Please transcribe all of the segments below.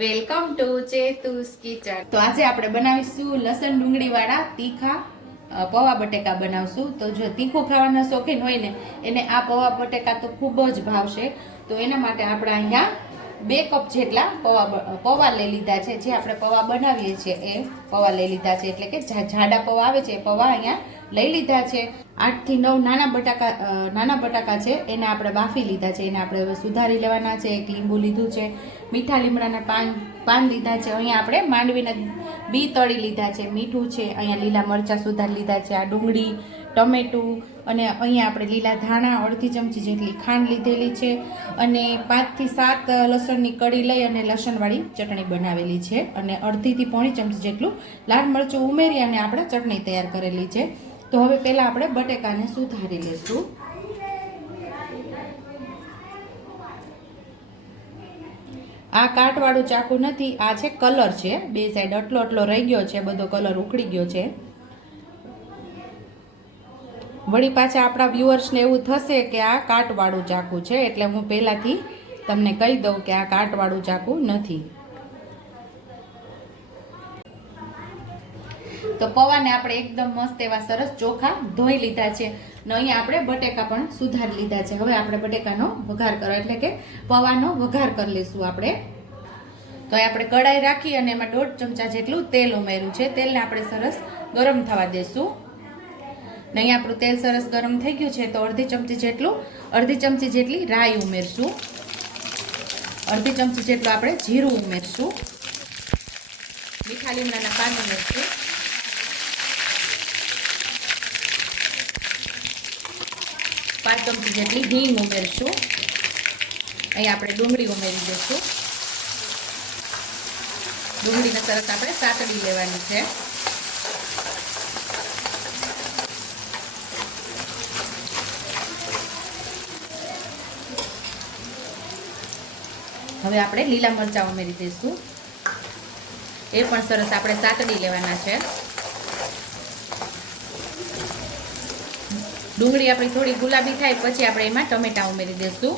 Welcome to ચેતુસ kitchen. તો આજે આપણે બનાવીશું લસણ ડુંગળી વાળા તીખા પૌવા બટેકા બનાવશું. તો જો તીખું ખાવાના શોખીન હોય ને, એને આ પૌવા બટેકા તો ખૂબ જ ભાવશે. તો એના માટે આપણે અહીંયા બે કપ જેટલા પૌવા પૌવા લઈ લીધા છે. જે આપણે પૌવા બનાવીએ છીએ એ પૌવા લઈ લીધા છે. એટલે કે જાડા પૌવા આવે છે એ પૌવા અહીંયા લઈ લીધા છે. આઠથી નવ નાના બટાકા નાના બટાકા છે. એને આપણે બાફી લીધા છે. એને આપણે સુધારી લેવાના છે. એક લીંબુ લીધું છે. મીઠા લીમડાના પાન પાન લીધા છે, અહીંયા આપણે માંડવીને બી તળી લીધા છે, મીઠું છે, અહીંયા લીલા મરચાં સુધારી લીધા છે, આ ડુંગળી, ટમેટું અને અહીંયા આપણે લીલા ધાણા, અડધી ચમચી જેટલી ખાંડ લીધેલી છે અને પાંચથી સાત લસણની કડી લઈ અને લસણવાળી ચટણી બનાવેલી છે અને અડધીથી પોણી ચમચી જેટલું લાલ મરચું ઉમેરી અને આપણે ચટણી તૈયાર કરેલી છે. તો હવે પહેલાં આપણે બટેકાને સુધારી લઈશું આ કાટવાળું ચાકુ નથી, આ છે કલર છે. બે સાઈડ આટલો આટલો રહી ગયો છે, બધો કલર ઉખડી ગયો છે. વળી પાછા આપણા વ્યુઅર્સને એવું થશે કે આ કાટવાળું ચાકુ છે, એટલે હું પહેલાંથી તમને કહી દઉં કે આ કાટવાળું ચાકુ નથી. તો પૌવાને આપણે એકદમ મસ્ત એવા સરસ ચોખા ધોઈ લીધા છે. ને અહીંયા આપણે બટેકા પણ સુધારી લીધા છે. હવે આપણે બટેકાનો વઘાર કરો, એટલે કે પૌવાનો વઘાર કરી લઈશું આપણે. તો અહીં આપણે કડાઈ રાખી અને એમાં દોઢ ચમચા જેટલું તેલ ઉમેર્યું છે. તેલને આપણે સરસ ગરમ થવા દેશું. ને અહીં આપણું તેલ સરસ ગરમ થઈ ગયું છે, તો અડધી ચમચી જેટલું, અડધી ચમચી જેટલી રાઈ ઉમેરશું. અડધી ચમચી જેટલું આપણે જીરું ઉમેરશું. મીઠા લીમડાના પાન ઉમેરશું. પાંચ ચમચી જેટલી હિંગ ઉમેરશું. અહીં આપણે ડુંગળી ઉમેરી દઈશું. ડુંગળીને સરસ આપણે સાતડી લેવાની છે. હવે આપણે લીલા મરચાં ઉમેરી દઈશું. એ પણ સરસ આપણે સાતડી લેવાના છે. ડુંગળી આપણી થોડી ગુલાબી થાય, પછી આપણે એમાં ટમેટા ઉમેરી દઈશું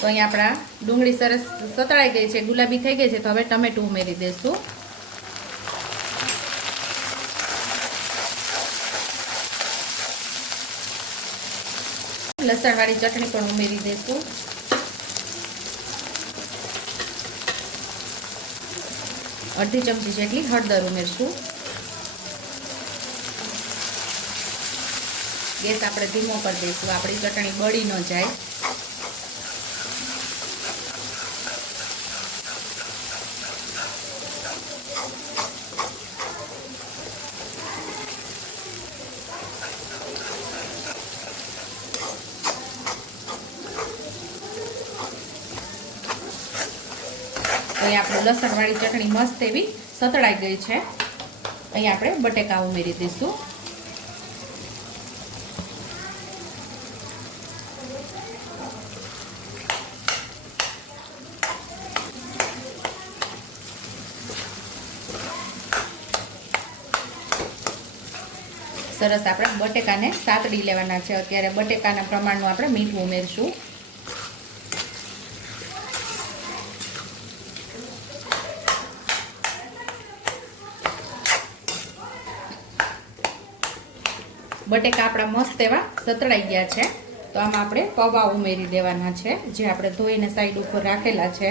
તો અહીંયા આપણા ડુંગળી સરસ સતળાઈ ગઈ છે, ગુલાબી થઈ ગઈ છે, તો હવે ટમેટું ઉમેરી દઈશું લસણવાળી ચટણી પણ ઉમેરી દઈશું અડધી ચમચી જેટલી હળદર ઉમેરશું. ગેસ આપણે ધીમો કરી દઈશું, આપણી ચટણી બળી ન જાય. અહીં આપણે લસણવાળી ચટણી મસ્ત એવી સતળાઈ ગઈ છે. અહીં આપણે બટેકા ઉમેરી દઈશું. સરસ આપણે બટેકાને સાતડી લેવાના છે. અત્યારે બટેકાના પ્રમાણનું આપણે મીઠું ઉમેરશું. બટેકા આપણા મસ્ત એવા સતળાઈ ગયા છે. તો આમાં આપણે પૌવા ઉમેરી દેવાના છે, જે આપણે ધોઈને સાઈડ ઉપર રાખેલા છે.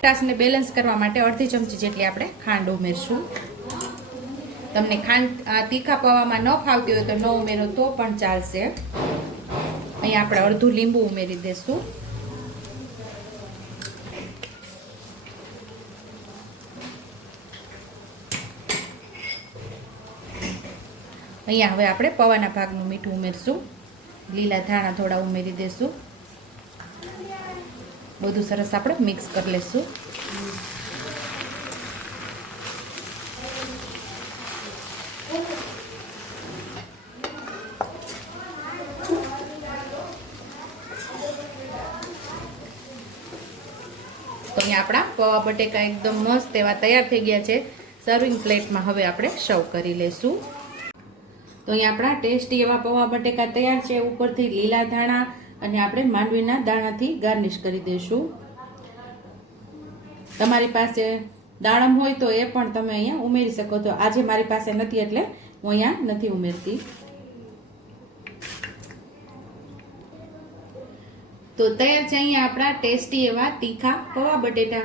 ટાસને બેલેન્સ કરવા માટે અડધી ચમચી જેટલી આપણે ખાંડ ઉમેરશું. તમને ખાંડ તીખા પૌવામાં ન ફાવતી હોય તો ન ઉમેરો તો પણ ચાલશે. અહીંયા આપણે અડધું લીંબુ ઉમેરી દઈશું અહીંયા હવે આપણે પવાના ભાગનું મીઠું ઉમેરશું. લીલા ધાણા થોડા ઉમેરી દઈશું બધું સરસ આપણે મિક્સ કરી લઈશું તો અહીંયા આપણા પવા બટેકા એકદમ મસ્ત એવા તૈયાર થઈ ગયા છે. સર્વિંગ પ્લેટમાં હવે આપણે સર્વ કરી લઈશું તો અહીંયા આપણા ટેસ્ટી એવા પૌવા બટેકા તૈયાર છે. ઉપરથી લીલા ધાણા અને આપણે માંડવીના દાણાથી ગાર્નિશ કરી દઈશું. તમારી પાસે દાડમ હોય તો એ પણ તમે અહીંયા ઉમેરી શકો છો. આજે મારી પાસે નથી એટલે હું અહીંયા નથી ઉમેરતી. તો તૈયાર છે અહીંયા આપણા ટેસ્ટી એવા તીખા પૌવા બટેટા.